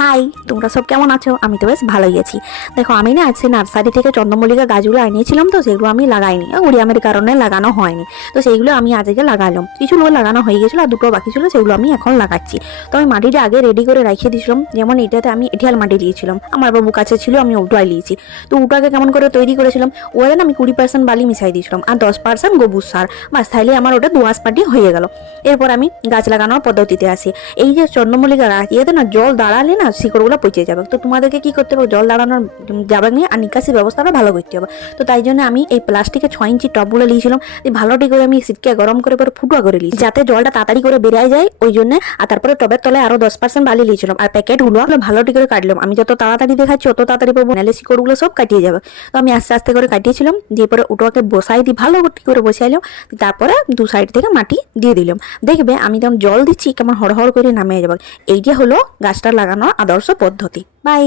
High, তোমরা সব কেমন আছো? আমি তো বেশ ভালোই আছি। দেখো, আমি না আজকে নার্সারি থেকে চন্দ্রমল্লিকা গাছগুলো আনিয়েছিলাম, তো সেগুলো আমি লাগাইনি, উড়িয়ামের কারণে লাগানো হয়নি। তো সেইগুলো আমি আজকে লাগালাম। কিছু লোক লাগানো হয়ে গেছিলো, আর দুটো বাকি ছিল, সেগুলো আমি এখন লাগাচ্ছি। তো আমি মাটিটা আগে রেডি করে রাখিয়ে দিয়েছিলাম। যেমন এটাতে আমি এঁঠিয়াল মাটি দিয়েছিলাম, আমার বাবু কাছে ছিল, আমি ওটাই নিয়েছি। তো ওটাকে কেমন করে তৈরি করেছিলাম, ওটা আমি 20% বালি মিশাই দিয়েছিলাম আর 10% গোবর সার। বাস, তাইলে আমার ওটা দোআঁশ মাটি হয়ে গেল। এরপর আমি গাছ লাগানোর পদ্ধতিতে আসি। এই যে চন্দ্রমল্লিকা গাছ, এতে না জল দাঁড়ালে না শিকড়গুলো পচে যাবে। তো তোমাদেরকে কি করতে হবে, জল দাঁড়ানোর যাবে নিয়ে আর নিকাশি ব্যবস্থাটা ভালো করতে হবে। তো তাই জন্য আমি এই প্লাস্টিকের 6 ইঞ্চি টবগুলো নিয়েছিলাম, ভালোটি করে আমি সিটকে গরম করে পরে ফুটুয়া করে নিয়েছি, যাতে জলটা তাড়াতাড়ি করে বেরিয়ে যায় ওই জন্য। আর তারপরে টবের তলায় আরো 10% বালি নিয়েছিলাম, আর প্যাকেটগুলো ভালোটি করে কাটলাম। আমি যত তাড়াতাড়ি দেখাচ্ছি অত তাড়াতাড়ি পাবো, নাহলে শিকড়গুলো সব কাটিয়ে যাবে। তো আমি আস্তে আস্তে করে কাটিয়েছিলাম, দিয়ে পরে ওটাকে বসাই দিই, ভালো করে বসাইলাম। তারপরে দু সাইড থেকে মাটি দিয়ে দিলাম। দেখবে আমি যখন জল দিচ্ছি কেমন হড়হড় করে নামিয়ে যাবে। এইটা হলো গাছটা লাগানোর আদর্শ পদ্ধতি। বাই।